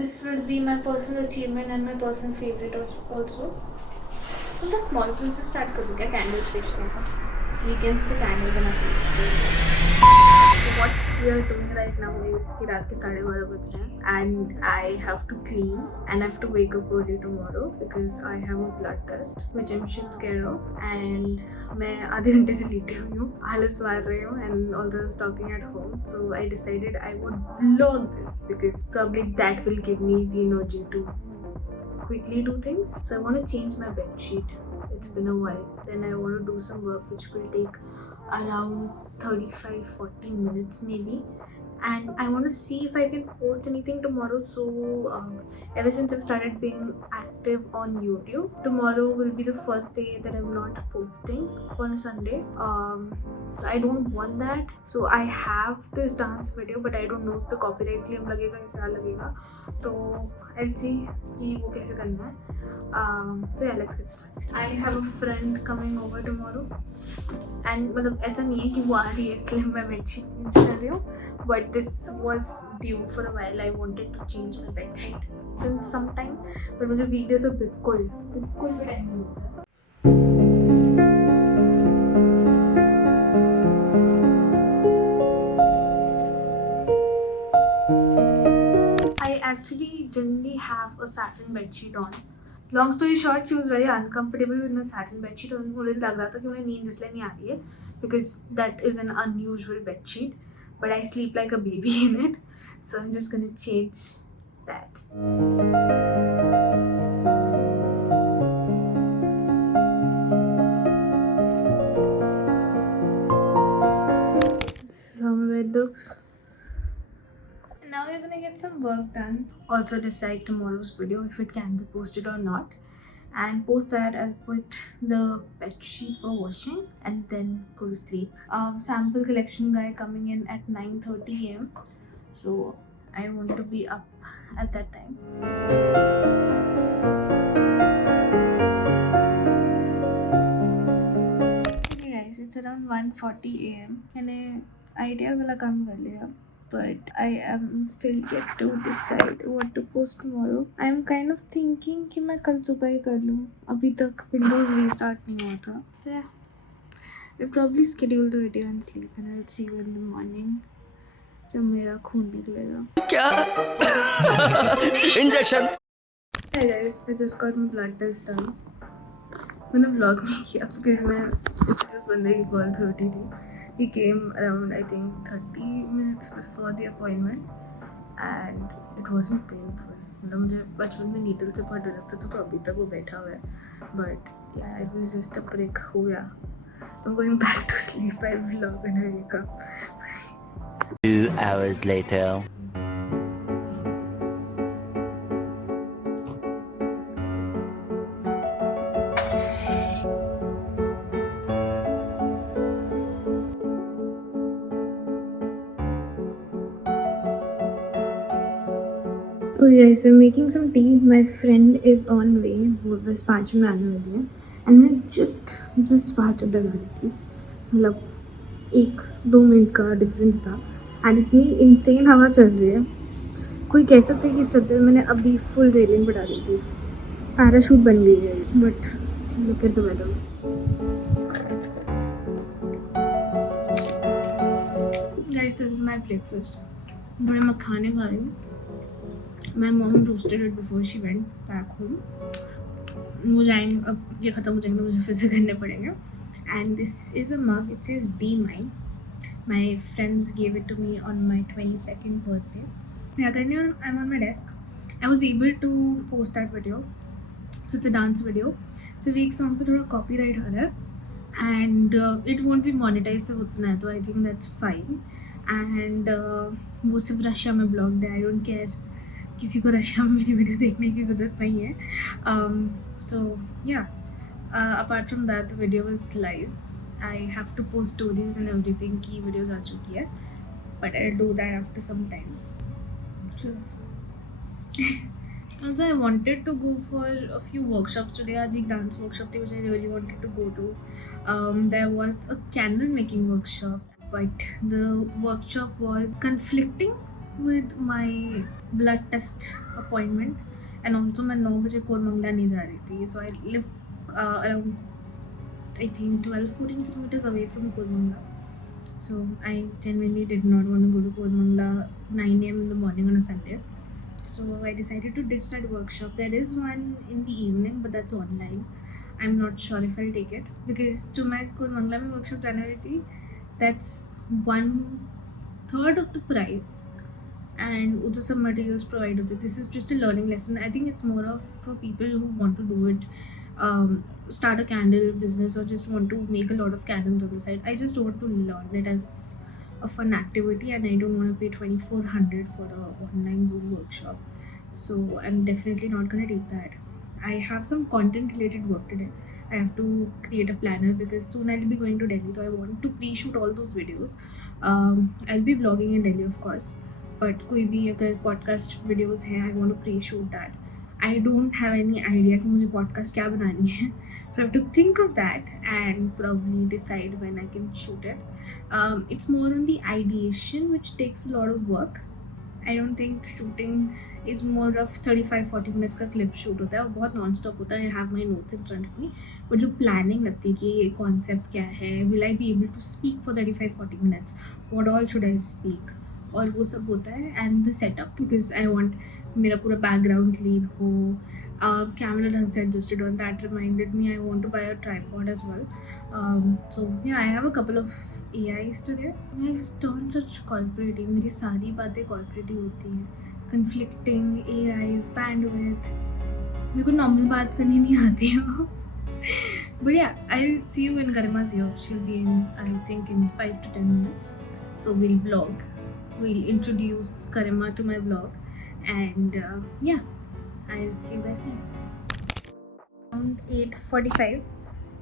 This will be my personal achievement and my personal favorite also. थोड़ा small thing से start कर दूँ क्या कैंडल्स बेचने का वीकेंड्स पे कैंडल बनाते हैं what we are doing right now is कि रात के 12:30 बज रहे हैं and I have to clean and I have to wake up early tomorrow because I have a blood test which I'm shit scared of and मैं आधे घंटे से लेटी हुई हूँ आलस मार रही हूँ and also I was talking at home so I decided I would vlog this because probably that will give me the energy to quickly do things. So I want to change my bed sheet. It's been a while. Then I want to do some work which will take around 35-40 minutes maybe. And I want to see if I can post anything tomorrow. So ever since I've started being active on YouTube, tomorrow will be the first day that I'm not posting on a Sunday. So I don't want that. So I have this dance video, but I don't know उसपे copyright claim लगेगा या क्या लगेगा. तो I'll see कि वो कैसे करना है. So yeah, let's get started. I have a friend coming over tomorrow. And मतलब ऐसा नहीं है कि वो आ रही है इसलिए मैं bedsheet change कर रही हूँ. But this was due for a while. I wanted to change my bedsheet since some time. But मुझे वीडियोस में बिल्कुल भी टाइम नहीं होता. I actually generally have a satin bedsheet on. Long story short, she was very uncomfortable with the satin bedsheet और मुझे लग रहा था कि उन्हें नींद इसलिए नहीं आ रही है because that is an unusual bedsheet. But I sleep like a baby in it, so I'm just gonna change that. Some bed looks. Now we're gonna get some work done. Also decide tomorrow's video if it can be posted or not. And post that I'll put the bed sheet for washing and then go to sleep. Sample collection guy coming in at 9:30 a.m. So I want to be up at that time. Okay guys, it's around 1:40 a.m. मैंने idea वाला काम कर लिया. But I am still yet to decide what to post tomorrow. I am kind of thinking कि मैं कल सुबह ही कर लूँ. अभी तक Windows restart नहीं हुआ था. Yeah, I'll probably schedule the video and sleep, and I'll see you in the morning. जब मेरा खून निकलेगा. क्या? Injection. Hey guys, I just got my blood test done. मैंने vlog नहीं किया because मैं उस बंदे की कॉल से उठी थी. He came around I think 30 minutes before the appointment and it wasn't painful. मतलब मुझे बचपन में नीडल से बहुत डर लगता था तो अभी तक वो बैठा हुआ है. But yeah, it was just a prick. हो गया. I'm going back to sleep. I'll vlog when I wake up. 2 hours later. Oh guys, I'm making some tea. My friend is on way. वो बस 5 में आने वाली है. And मैं just 5 चद्दर डाली थी. मतलब 1-2 मिनट का डिफरेंस था. And इतनी इंसेन हवा चल रही है. कोई कह सकता है कि चद्दर मैंने अभी फुल रेलिंग पे डाली थी. पैराशूट बन गई है. But look at the weather. Guys, this is my breakfast. थोड़े मखाने खा रही हूँ. My mom roasted it before she went back home. वो जाएंगे अब ये ख़त्म हो जाएंगे मुझे फिर से करने पड़ेंगे. And this is a mug. It says "Be Mine." My friends gave it to me on my 22nd birthday. Yeah, currently I'm on my desk. I was able to post that video. So it's a dance video. So एक song पे थोड़ा copyright हो रहा है and it won't be monetized से उतना है तो I think that's fine. And वो सिर्फ रशिया में blocked है. I don't care. किसी को रशिया में मेरी वीडियो देखने की ज़रूरत नहीं है. So yeah, apart from that the video was live. I have to post stories and everything की वीडियोस आ चुकी है but I'll do that after some time. Cheers. Also I wanted to go for a few workshops today. आज एक dance workshop थी which I really wanted to go to. There was a candle making workshop but the workshop was conflicting with my blood test appointment, and also मैं 9 बजे कोरमंगला नहीं जा रही थी. So I live around I think 12-14 kilometers away from Koramangala. So I genuinely did not want to go to Koramangala 9 a.m. in the morning on a Sunday. So I decided to ditch that workshop. There is one in the evening, but that's online. I'm not sure if I'll take it because to my Koramangala mein workshop जाने वाली थी. That's 1/3 of the price, and also some materials provided. This is just a learning lesson. I think it's more of for people who want to do it. Start a candle business or just want to make a lot of candles on the side. I just want to learn it as a fun activity, and I don't want to pay 2,400 for a online Zoom workshop. So I'm definitely not going to take that. I have some content related work today. I have to create a planner because soon I'll be going to Delhi, so I want to pre-shoot all those videos. I'll be vlogging in Delhi of course, but कोई भी अगर podcast videos हैं, I want to pre-shoot that. I don't have any idea कि मुझे podcast क्या बनानी है. So I have to think of that and probably decide when I can shoot it. It's more on the ideation, which takes a lot of work. I don't think shooting is more of 35-40 minutes का clip shoot होता है और बहुत non-stop होता है. I have my notes in front of me. but जो planning लगती है कि ये concept क्या है, will I be able to speak for 35-40 minutes, what all should I speak, और वो सब होता है. And the setup, because I want मेरा पूरा background clean हो, camera ढंग से adjusted on. That reminded me I want to buy a tripod as well. So yeah, I have a couple of AIs today. I've turned such corporate. मेरी सारी बातें corporate होती हैं. Conflicting AIs, bandwidth. मेरे को normal बात करनी नहीं आती है. But yeah, I'll see you when Garima's here. She'll be in, I think, in 5 to 10 minutes. So we'll vlog. We'll introduce Garima to my vlog. And yeah, I'll see you guys then. Around 8:45.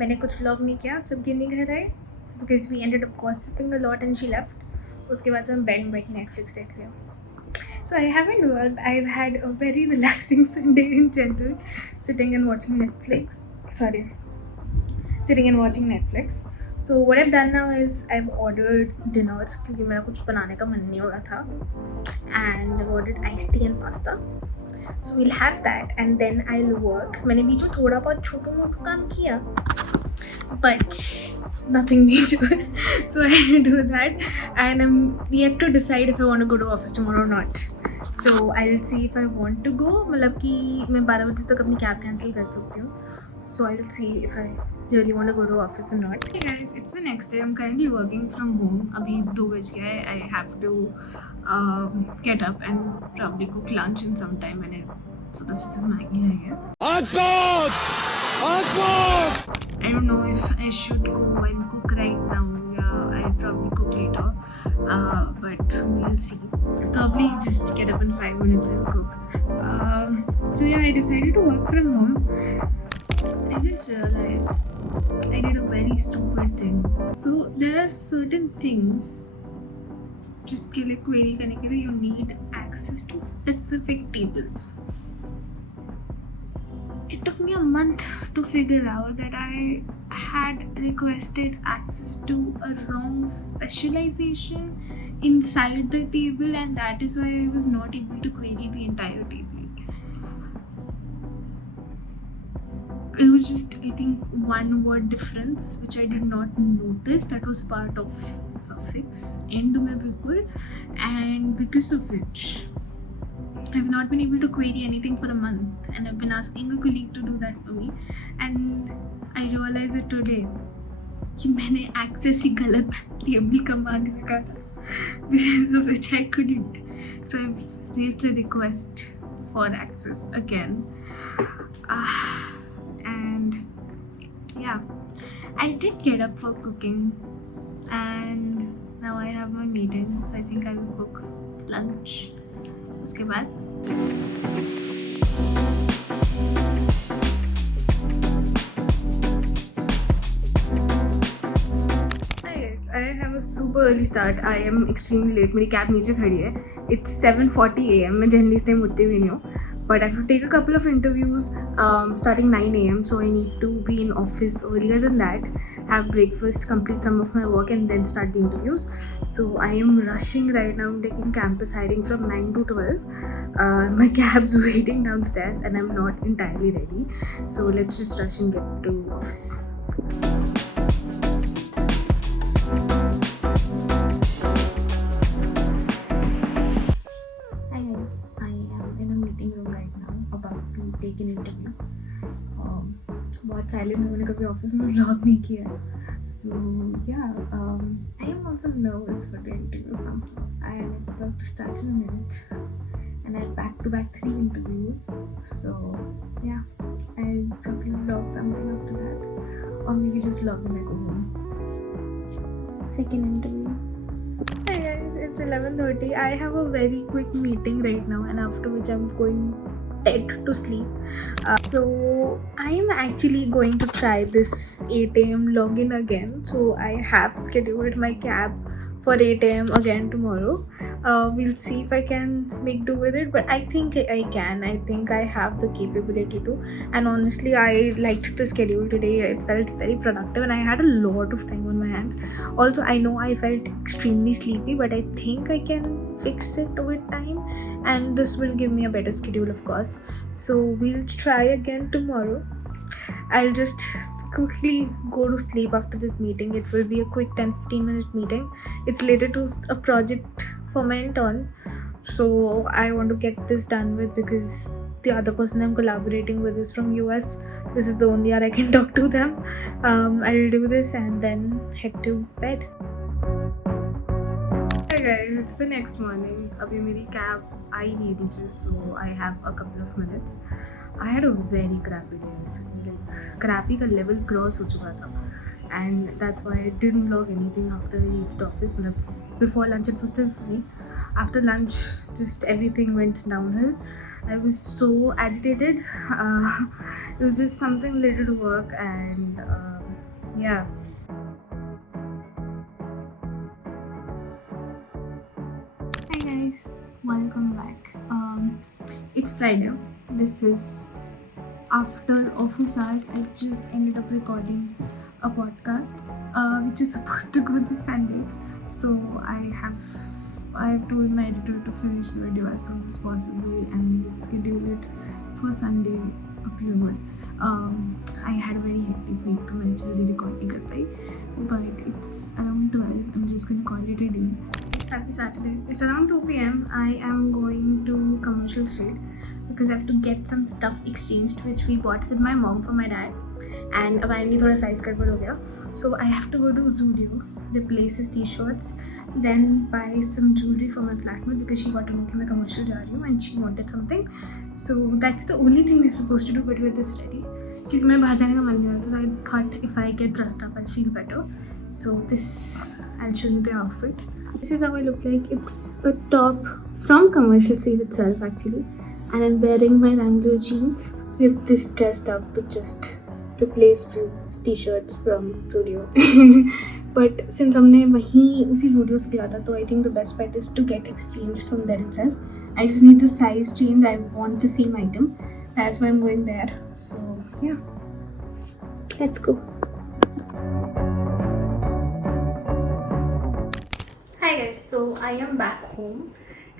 मैंने कुछ vlog नहीं किया जब गिनी घर आए because we ended up gossiping a lot and she left. उसके बाद से हम बेड में बैठ Netflix देख रहे हैं. So I haven't worked. I've had a very relaxing Sunday in general, sitting and watching Netflix. Sitting and watching Netflix. So what I've done now is I've ordered dinner क्योंकि मेरा कुछ बनाने का मन नहीं हो रहा था, and I've ordered iced tea and pasta. So we'll have that and then I'll work. मैंने बीच में थोड़ा बहुत छोटा मोटा काम किया, but nothing major. So I'll do that, and I'm yet to decide if I want to go to office tomorrow or not. So I'll see if I want to go. मतलब कि मैं 12 बजे तक अपनी कैब कैंसिल कर सकती हूँ. So I'll see if I really want to go to office or not. Hey guys, it's the next day. I'm currently working from home. अभी 2 बज गया है. I have to get up and probably cook lunch in some time. मैंने सुबह से सिर्फ Maggi खाई है. I don't know if I should go and cook right now. Yeah, I'll probably cook later. But we'll see. Probably just get up in 5 minutes and cook. So yeah, I decided to work from home. I just realized I did a very stupid thing. So there are certain things जिसके लिए query करने के लिए you need access to specific tables. It took me a month to figure out that I had requested access to a wrong specialization inside the table, and that is why I was not able to query the entire table. It was just, I think, one word difference which I did not notice that was part of suffix end में बिल्कुल, and because of which I've not been able to query anything for a month, and I've been asking a colleague to do that for me, and I realized it today कि मैंने access ही गलत table का मांग रखा था, because of which I couldn't. So I've raised a request for access again. And yeah, I did get up for cooking, and now I have my meeting, so I think I will cook lunch. उसके बाद I have a super early start. I am extremely late. मेरी cab नीचे खड़ी है. It's 7:40 AM. मैं generally इस time उठती भी नहीं हूँ. But I have to take a couple of interviews starting 9 AM. So I need to be in office earlier than that. have breakfast, complete some of my work, and then start the interviews. So I am rushing right now. I'm taking campus hiring from 9 to 12. My cab's waiting downstairs and I'm not entirely ready. So let's just rush and get to office. Hi guys, I am in a meeting room right now about to take an interview. बहुत silent मैंने कभी office में vlog नहीं किया है. So yeah, I am also nervous for the interview somehow, and it's about to start in a minute. And I have back-to-back 3 interviews. So yeah, I'll probably vlog something after that, or maybe just vlog when I go home. Second interview. Hey guys, it's 11:30. I have a very quick meeting right now, and after which I'm going dead to sleep. So I am actually going to try this 8 a.m. login again. So I have scheduled my cab for 8 a.m. again tomorrow. We'll see if I can make do with it, but I think I can. I think I have the capability to. And honestly, I liked the schedule today. It felt very productive and I had a lot of time on my hands. Also, I know I felt extremely sleepy, but I think I can fix it with time, and this will give me a better schedule, of course. So we'll try again tomorrow. I'll just quickly go to sleep after this meeting. It will be a quick 10-15 minute meeting. It's related to a project for my intern, so I want to get this done with because the other person I'm collaborating with is from US. This is the only hour I can talk to them. I'll do this and then head to bed. Hey guys, it's the next morning. Abhi meri cab aayi nahi reaches, so I have a couple of minutes. I had a very crappy day yesterday. Like crappy का level cross हो चुका था, and that's why I didn't vlog anything after I reached office. Before lunch it was still fine. After lunch, just everything went downhill. I was so agitated. It was just something related to work, and yeah. Hi guys, welcome back. It's Friday. This is after office hours. I just ended up recording a podcast, which is supposed to go this Sunday. So I have told my editor to finish the video as soon as possible and schedule it for Sunday upload. I had a very hectic week, तो मैंने जल्दी record नहीं कर पाई. But it's around 12. I'm just gonna call it a day. Happy Saturday. It's around 2 p.m. I am going to Commercial Street because I have to get some stuff exchanged which we bought with my mom for my dad, and apparently थोड़ा size गड़बड़ हो गया. So I have to go to Zudio, replace his t-shirts, then buy some jewelry for my flatmate because she got to know कि मैं commercial जा रही हूँ and she wanted something. So that's the only thing we're supposed to do, but we're this ready. क्योंकि मैं बाहर जाने का मन नहीं हो रहा था, so I thought if I get dressed up I'll feel better. So I'll show you the outfit. This is how I look like. It's a top from Commercial Street itself actually, and I'm wearing my Wrangler jeans with this dressed up to just replace few t-shirts from Zudio. But since हमने वहीं उसी Zudio से लिया था, तो I think the best bet is to get exchanged from there itself. I just need the size change. I want the same item. That's why I'm going there. So yeah, let's go. Hi guys, so I am back home,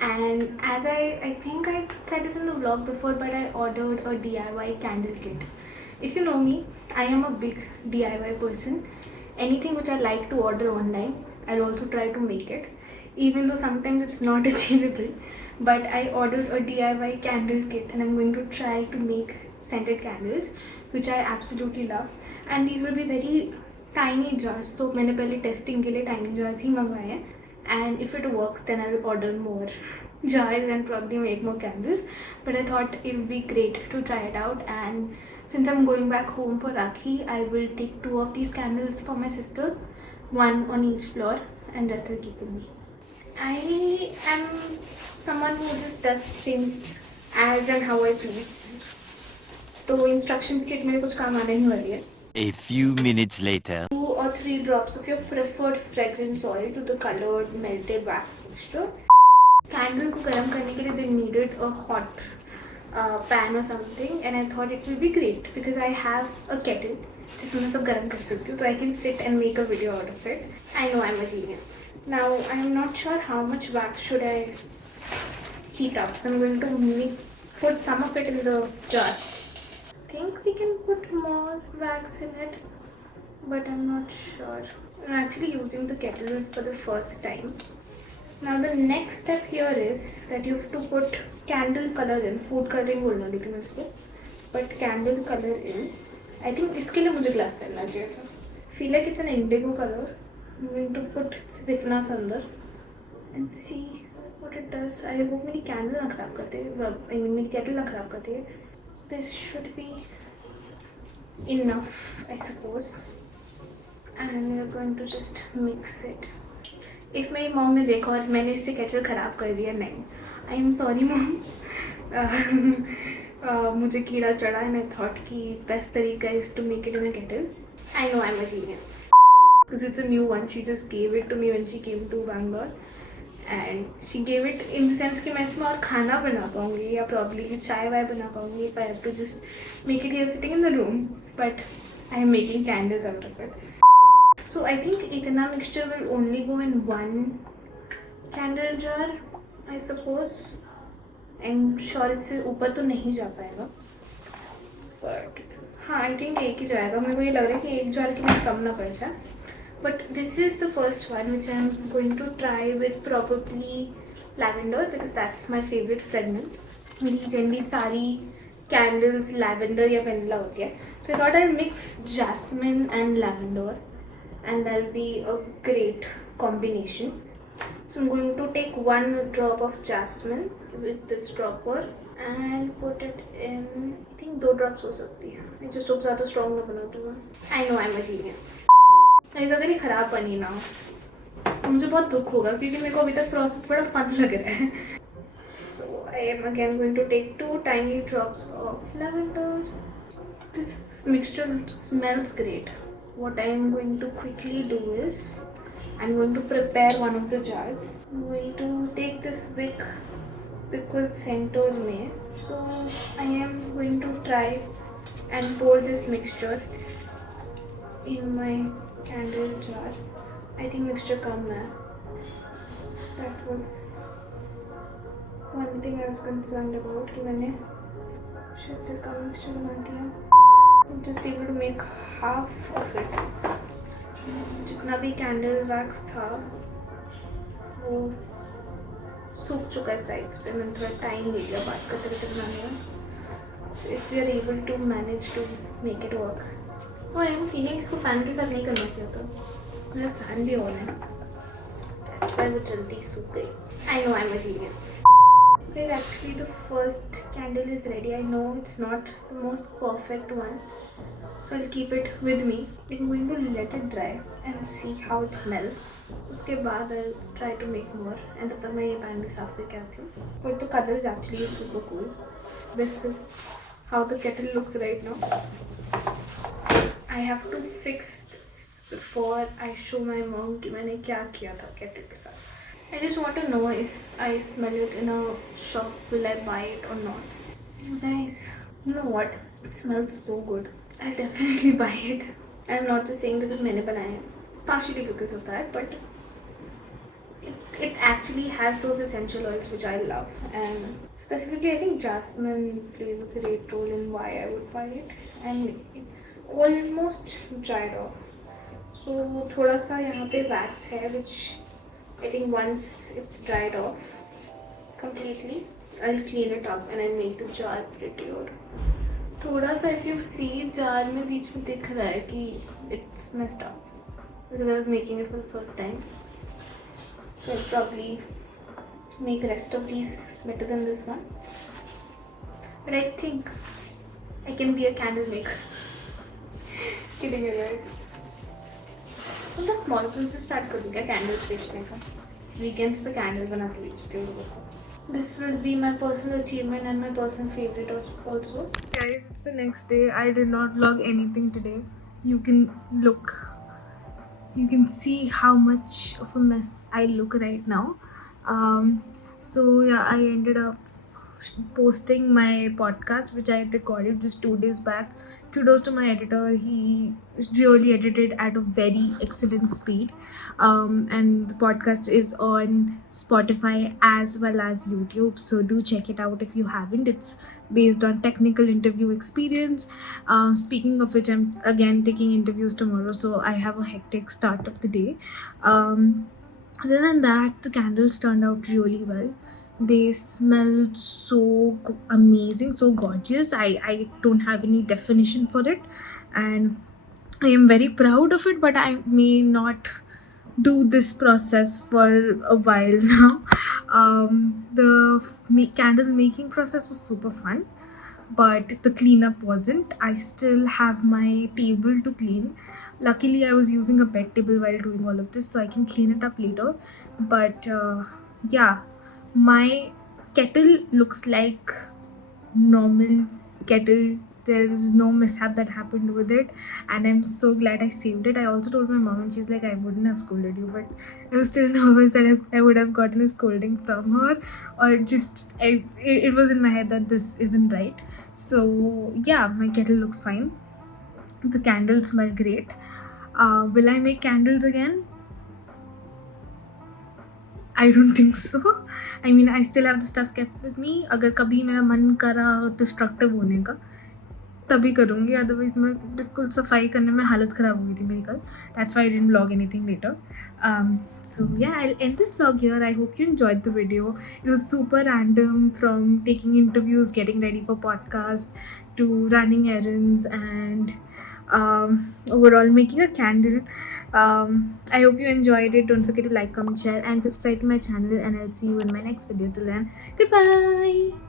and as I think I said it in the vlog before, but I ordered a DIY candle kit. If you know me, I am a big DIY person. Anything which I like to order online, I'll also try to make it, even though sometimes it's not achievable. But I ordered a DIY candle kit and I'm going to try to make scented candles, which I absolutely love. And these will be very tiny jars, so मैंने पहले testing के लिए tiny jars ही मंगवाए हैं. And if it works, then I'll order more jars and probably make more candles. But I thought it would be great to try it out, and since I'm going back home for Rakhi, I will take 2 of these candles for my sisters, 1 on each floor, and rest I'll keep with me. I am someone who just does things as and how I please. तो instructions kit मेरे कुछ काम आने ही वाली है. A few minutes later. 2 or 3 drops of your preferred fragrance oil to the colored melted wax mixture. Candle को गर्म करने के लिए they needed a hot pan or something, and I thought it will be great because I have a kettle जिसमें मैं सब गर्म कर सकती हूँ, तो I can sit and make a video out of it. I know I am a genius. Now I am not sure how much wax should I heat up. So I'm going to put some of it in the jar. I think we can put more wax in it, but I'm not sure. I'm actually using the kettle for the first time. Now the next step here is that you have to put candle color in. Food coloring बोलना लेकिन इसको, but candle color in. I think इसके लिए मुझे glass पहनना चाहिए था. Feel like it's an indigo color. I'm going to put Svitnas अंदर and see what it does. I hope मेरी candle ना खराब करते. I mean मेरी kettle ना खराब करती है. This should be enough, I suppose. And we're going to just mix it. If मेरी मॉम ने देखा और मैंने इससे केटल ख़राब कर दिया, नहीं, आई एम सॉरी मॉम. मुझे कीड़ा चढ़ा एंड आई थॉट कि बेस्ट तरीका is to make it in a kettle. I know I am a genius because it's a new one. She just gave it to me when she came to Bangalore, and she gave it in the sense कि मैं इसमें और खाना बना पाऊँगी या probably चाय वाय बना पाऊँगी if I have to just make it here sitting in the room, but I am making candles out of it. So I think itna mixture will only go in one candle jar, I suppose. I'm sure इससे ऊपर तो नहीं जा पाएगा, but हाँ I think एक ही जाएगा. मेरे को ये लग रहा है कि एक जार के लिए कम ना पड़ जाए. But this is the first one which I am going to try with probably lavender because that's my favorite fragrance. मेरी जनरली सारी candles lavender या vanilla होती है. So I thought I'll mix jasmine and lavender, and that'll be a great combination. So I'm going to take one drop of jasmine with this dropper and put it in. I think 2 drops हो सकती है. मैं just hope ज़्यादा strong ना बना दूँगा. I know I'm a genius. ऐसा अगर ये ख़राब बनी ना मुझे बहुत दुख होगा क्योंकि मेरे को अभी तक प्रोसेस बड़ा फन लग रहा है. So I am again going to take 2 tiny drops of lavender. This mixture smells great. What I am going to quickly do is I'm going to prepare one of the jars. I'm going to take this wick with center में. So I am going to try and pour this mixture in my candle jar. I think mixture कम है. That was one thing I was concerned about कि मैंने शायद से कम mixture बना दिया. I'm just able to make half of it. जितना भी candle wax था वो सूख चुका है साइड्स पे. मैंने थोड़ा टाइम ले लिया बात करते करते बनाने का. So if we are able to manage to make it work. और आई एम फीलिंग इसको फ़ैन के साथ नहीं करना चाहिए था. मेरा फ़ैन भी ऑन है, दैट्स व्हाई वो जल्दी सूख गई. आई know I am a genius. Okay, actually the first candle is ready. I know it's not the most perfect one, so I'll keep it with me. I'm going to let it dry and see how it smells. उसके बाद I'll try to make more. And तब तक मैं ये pan भी साफ करके आती हूँ. But the color is actually super cool. This is how the kettle looks right now. I have to fix this before I show my mom कि मैंने क्या किया था kettle के साथ. I just want to know if I smell it in a shop, will I buy it or not? Guys, you know what? It smells so good. I'll definitely buy it. I'm not just saying because मैंने बनाया है. Partially because of that, but it actually has those essential oils which I love, and specifically I think jasmine plays a great role in why I would buy it. And it's almost dried off, so थोड़ा सा यहाँ पे wax है which I think once it's dried off completely I'll clean it up and I'll make the jar prettier. थोड़ा सा if you see jar में बीच में दिख रहा है कि it's messed up because I was making it for the first time. So I'll probably make rest of these better than this one. But I think I can be a candle maker. Kidding you guys. थोड़ा small place से start कर दूँ क्या candles बेचने का. Weekends पे candle बना के बेचते हो. This will be my personal achievement and my personal favorite also. Guys, it's the next day. I did not vlog anything today. You can see how much of a mess I look right now. So yeah, I ended up posting my podcast which I recorded just 2 days back kudos to my editor. He really edited at a very excellent speed. And the podcast is on Spotify as well as YouTube. So do check it out if you haven't. It's based on technical interview experience. Speaking of which, I'm again taking interviews tomorrow, so I have a hectic start of the day. Other than that, the candles turned out really well. They smelled so amazing, so gorgeous. I don't have any definition for it, and I am very proud of it, but I may not do this process for a while now. The candle making process was super fun, but the cleanup wasn't. I still have my table to clean. Luckily, I was using a bed table while doing all of this, so I can clean it up later. But yeah, my kettle looks like normal kettle. There is no mishap that happened with it, and I'm so glad I saved it. I also told my mom, and she's like, I wouldn't have scolded you, but I was still nervous that I would have gotten a scolding from her, or just it was in my head that this isn't right. So yeah, my kettle looks fine. The candles smell great. Will I make candles again? I don't think so. I mean, I still have the stuff kept with me. अगर कभी मेरा मन करा destructive होने का तभी करूँगी, otherwise मैं बिल्कुल सफाई करने में हालत ख़राब हो गई थी मेरी कल. That's why I didn't vlog anything later. So yeah, I'll end this vlog here. I hope you enjoyed the video. It was super random, from taking interviews, getting ready for podcast, to running errands, and overall making a candle. I hope you enjoyed it. Don't forget to like, comment, share, and subscribe to my channel, and I'll see you in my next video. Till then, goodbye.